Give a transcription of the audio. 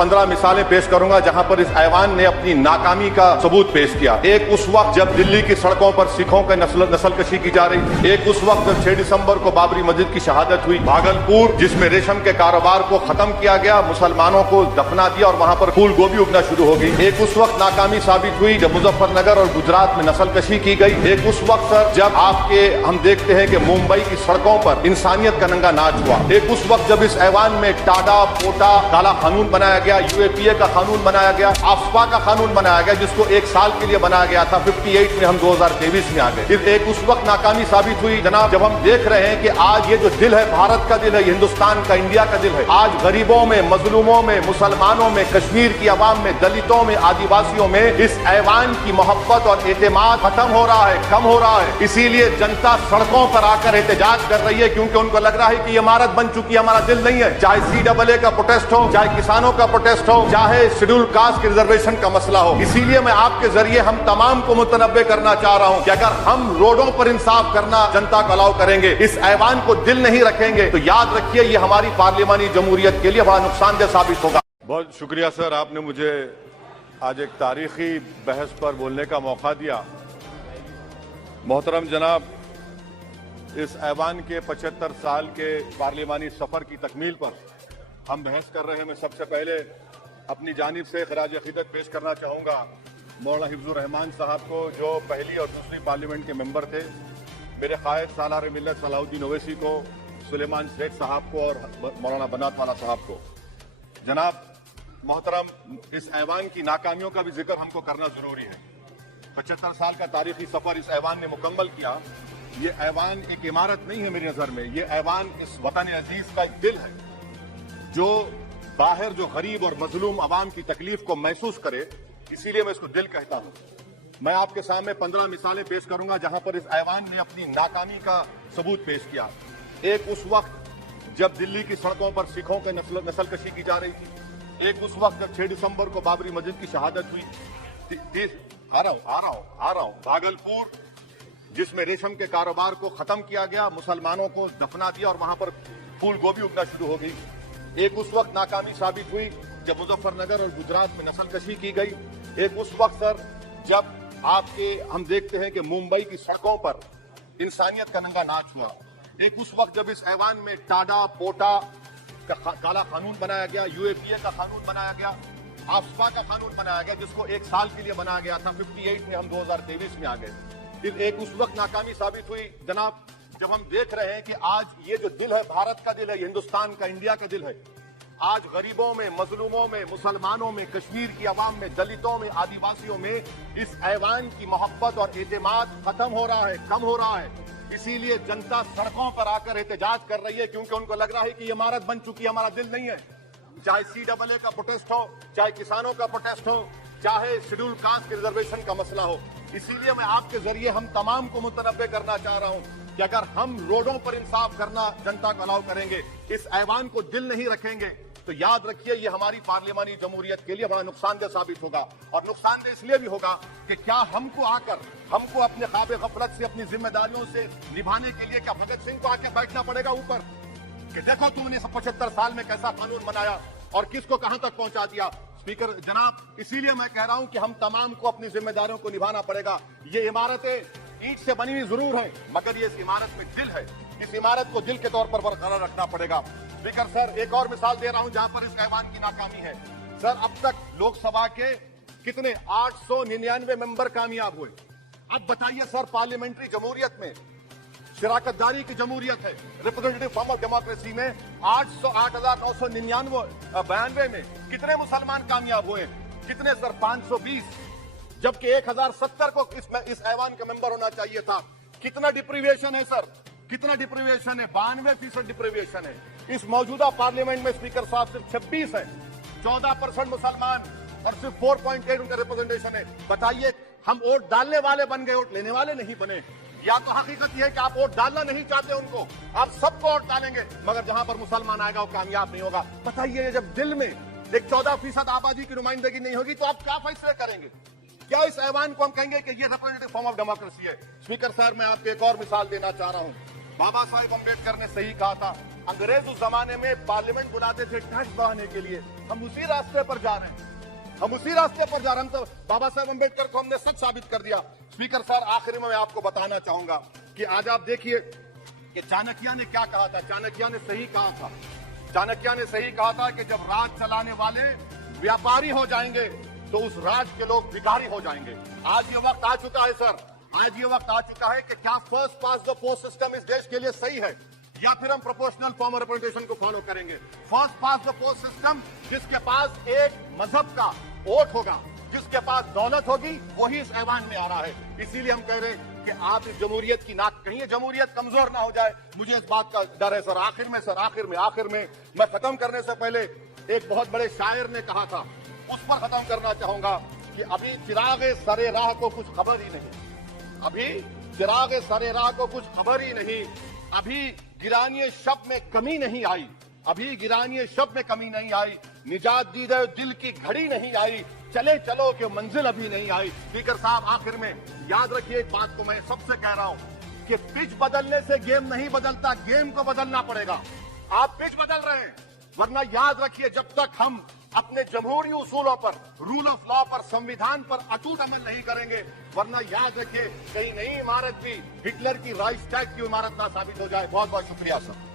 15 मिसालें पेश करूंगा जहां पर इस ऐवान ने अपनी नाकामी का सबूत पेश किया। एक उस वक्त जब दिल्ली की सड़कों पर सिखों का नस्लकशी की जा रही, एक उस वक्त जब 6 दिसंबर को बाबरी मस्जिद की शहादत हुई, भागलपुर जिसमें रेशम के कारोबार को खत्म किया गया, मुसलमानों को दफना दिया और वहां पर फूल गोभी उगना शुरू हो गई। एक उस वक्त नाकामी साबित हुई जब मुजफ्फरनगर और गुजरात में नस्लकशी की गई। एक उस वक्त सर जब हम देखते हैं कि मुंबई की सड़कों पर इंसानियत का नंगा नाच हुआ। एक उस वक्त जब इस ऐवान में टाडा पोटा काला कानून बनाया गया, यूएपीए का कानून बनाया गया, आफ्सपा का कानून बनाया गया जिसको 1 साल के लिए बनाया गया था। 58 में हम 2023 में आ गए। एक उस वक्त नाकामी साबित हुई जनाब जब हम देख रहे हैं कि आज ये जो दिल है, भारत का दिल है, हिंदुस्तान का, इंडिया का दिल है, आज गरीबों में, मजलूमों में, मुसलमानों में, कश्मीर की आवाम में, दलितों में, आदिवासियों में इस ऐवान की मोहब्बत और एतमाद खत्म हो रहा है, कम हो रहा है। इसीलिए जनता सड़कों पर आकर एहतजाज कर रही है क्योंकि उनको लग रहा है कि ये इमारत बन चुकी है, हमारा दिल नहीं है। चाहे CAA का प्रोटेस्ट हो, चाहे किसानों का प्रोटेस्ट हो, चाहे शेड्यूल कास्ट के रिजर्वेशन का मसला हो। इसीलिए मैं आपके जरिए हम तमाम को मुतनब्बे करना चाह रहा हूं कि अगर हम रोडों पर इंसाफ करना जनता को अलाउ करेंगे, इस ऐवान को दिल नहीं रखेंगे, तो याद रखिए ये हमारी पार्लियामानी जमहूरियत के लिए बड़ा नुकसानदेह साबित होगा। बहुत शुक्रिया सर, आपने मुझे आज एक तारीखी बहस पर बोलने का मौका दिया। मोहतरम जनाब, इस ऐवान के 75 साल के पार्लियामानी सफर की तकमील पर हम बहस कर रहे हैं। मैं सबसे पहले अपनी जानिब से खराज अकीदत पेश करना चाहूँगा मौलाना हिफ्जुर रहमान साहब को, जो पहली और दूसरी पार्लियामेंट के मेंबर थे, मेरे कायद सालार मिल्लत सलाहुद्दीन ओवैसी को, सुलेमान शेख साहब को और मौलाना बनात वाला साहब को। जनाब मोहतरम, इस ऐवान की नाकामियों का भी जिक्र हमको करना जरूरी है। 75 साल का तारीखी सफर इस ऐवान ने मुकम्मल किया। ये ऐवान एक इमारत नहीं है मेरी नजर में, ये ऐवान इस वतन अजीज का एक दिल है जो बाहर जो गरीब और मजलूम अवाम की तकलीफ को महसूस करे, इसीलिए मैं इसको दिल कहता हूं। मैं आपके सामने 15 मिसालें पेश करूंगा जहां पर इस ऐवान ने अपनी नाकामी का सबूत पेश किया। एक उस वक्त जब दिल्ली की सड़कों पर सिखों के नस्लकशी की जा रही थी, एक उस वक्त जब 6 दिसंबर को बाबरी मस्जिद की शहादत हुई, आ रहा हूं भागलपुर जिसमें रेशम के कारोबार को खत्म किया गया, मुसलमानों को दफना दिया और वहां पर फूल गोभी उगना शुरू हो गई। एक उस वक्त नाकामी साबित हुई जब मुजफ्फरनगर और गुजरात में नस्लकशी की गई। एक उस वक्त सर जब हम देखते हैं कि मुंबई की सड़कों पर इंसानियत का नंगा नाच हुआ। एक उस वक्त जब इस ऐवान में टाडा पोटा का काला कानून बनाया गया, यूएपीए का कानून बनाया गया, आफ्सपा का कानून बनाया गया जिसको 1 साल के लिए बनाया गया था। 58 में हम 2023 में आ गए। फिर एक उस वक्त नाकामी साबित हुई जनाब जब हम देख रहे हैं कि आज ये जो दिल है, भारत का दिल है, हिंदुस्तान का, इंडिया का दिल है, आज गरीबों में, मजलूमों में, मुसलमानों में, कश्मीर की आवाम में, दलितों में, आदिवासियों में इस ऐवान की मोहब्बत और एतमाद खत्म हो रहा है, कम हो रहा है। इसीलिए जनता सड़कों पर आकर एहतजाज कर रही है क्योंकि उनको लग रहा है कि ये इमारत बन चुकी है, हमारा दिल नहीं है। चाहे CAA का प्रोटेस्ट हो, चाहे किसानों का प्रोटेस्ट हो, चाहे शेड्यूल कास्ट के रिजर्वेशन का मसला हो। इसीलिए मैं आपके जरिए हम तमाम को मुतनब्बे करना चाह रहा हूं कि अगर हम रोडों पर इंसाफ करना जनता को अलाउ करेंगे, इस ऐवान को दिल नहीं रखेंगे, तो याद रखिए ये हमारी पार्लियामानी जमहूरियत के लिए बड़ा नुकसानदेह साबित होगा। और नुकसानदेह इसलिए भी होगा कि क्या हमको अपने ख्वाब गफलत से, अपनी जिम्मेदारियों से निभाने के लिए क्या भगत सिंह को आके बैठना पड़ेगा ऊपर कि देखो तुमने 75 साल में कैसा कानून बनाया और किसको कहां तक पहुंचा दिया। स्पीकर जनाब, इसीलिए मैं कह रहा हूं कि हम तमाम को अपनी जिम्मेदारियों को निभाना पड़ेगा। ये इमारतें ईंट से बनी हुई जरूर हैं, मगर ये इस इमारत में दिल है, इस इमारत को दिल के तौर पर बरकरार रखना पड़ेगा। स्पीकर सर, एक और मिसाल दे रहा हूं जहां पर इस ऐवान की नाकामी है। सर, अब तक लोकसभा के कितने 899 मेंबर कामयाब हुए। अब बताइए सर, पार्लियामेंट्री जमहूरियत में, शिराकतदारी की जमहूरियत है, रिप्रेजेंटेटिव फॉर्म ऑफ डेमोक्रेसी में 8,992 में कितने मुसलमान कामयाब हुए? कितने सर? 520, जबकि 1070 को इस ऐवान का मेंबर होना चाहिए था। कितना डिप्रीविएशन है सर, कितना डिप्रीविएशन है? 92% डिप्रीविएशन है। इस मौजूदा पार्लियामेंट में स्पीकर साहब सिर्फ 26 है, 14% मुसलमान और सिर्फ 4.8 उनका रिप्रेजेंटेशन है। बताइए, हम वोट डालने वाले बन गए, वोट लेने वाले नहीं बने। या तो हकीकत यह है कि आप वोट डालना नहीं चाहते उनको, आप सबको वोट डालेंगे, मगर जहां पर मुसलमान आएगा वो कामयाब नहीं होगा। बताइए, जब दिल में एक 14% आबादी की नुमाइंदगी नहीं होगी तो आप क्या फैसले करेंगे? क्या इस ऐवान को हम कहेंगे कि ये रिप्रेजेंटेटिव फॉर्म ऑफ डेमोक्रेसी है? स्पीकर साहब, मैं आपको एक और मिसाल देना चाह रहा हूं। बाबा साहेब अम्बेडकर ने सही कहा था, अंग्रेज उस जमाने में पार्लियामेंट बुलाते थे टैक्स बढ़ाने के लिए, हम उसी रास्ते पर जा रहे हैं, हम उसी रास्ते पर जा रहे हैं। हम तो बाबा साहेब अम्बेडकर को हमने सच साबित कर दिया। स्पीकर सर, आखिरी में मैं आपको बताना चाहूंगा कि आज आप देखिए कि चाणक्य ने क्या कहा था। चाणक्य ने सही कहा था, चाणक्य ने सही कहा था कि जब राज चलाने वाले व्यापारी हो जाएंगे तो उस राज के लोग भिखारी हो जाएंगे। आज ये वक्त आ चुका है सर, आज ये वक्त आ चुका है कि क्या first pass the post system इस देश के लिए सही है या फिर हम प्रोपोर्शनल फॉर्म ऑफ रिप्रेजेंटेशन को फॉलो करेंगे। First pass the post system, जिसके पास एक मजहब का वोट होगा, जिसके पास दौलत होगी, वही इस ऐवान में आ रहा है। इसीलिए हम कह रहे हैं कि आप इस जमहूरियत की नाक कहीं जमहूरियत कमजोर ना हो जाए। मुझे इस बात का डर है सर। आखिर में मैं खत्म करने से पहले एक बहुत बड़े शायर ने कहा था, उस पर खत्म करना चाहूंगा कि अभी चिराग सरे राह को कुछ खबर ही नहीं, अभी चिराग सरे राह को कुछ खबर ही नहीं, अभी गिरानी शब में कमी नहीं आई, अभी गिरानी शब में कमी नहीं आई, निजात दीदे दिल की घड़ी नहीं आई, चले चलो कि मंजिल अभी नहीं आई। स्पीकर साहब, आखिर में याद रखिए एक बात को मैं सबसे कह रहा हूं कि पिच बदलने से गेम नहीं बदलता, गेम को बदलना पड़ेगा। आप पिच बदल रहे हैं, वरना याद रखिए जब तक हम अपने जमहूरी उसूलों पर, रूल ऑफ लॉ पर, संविधान पर अटूट अमल नहीं करेंगे, वरना याद रखिए कहीं नई इमारत भी हिटलर की राइक्सटैग की इमारत ना साबित हो जाए। बहुत बहुत शुक्रिया सर।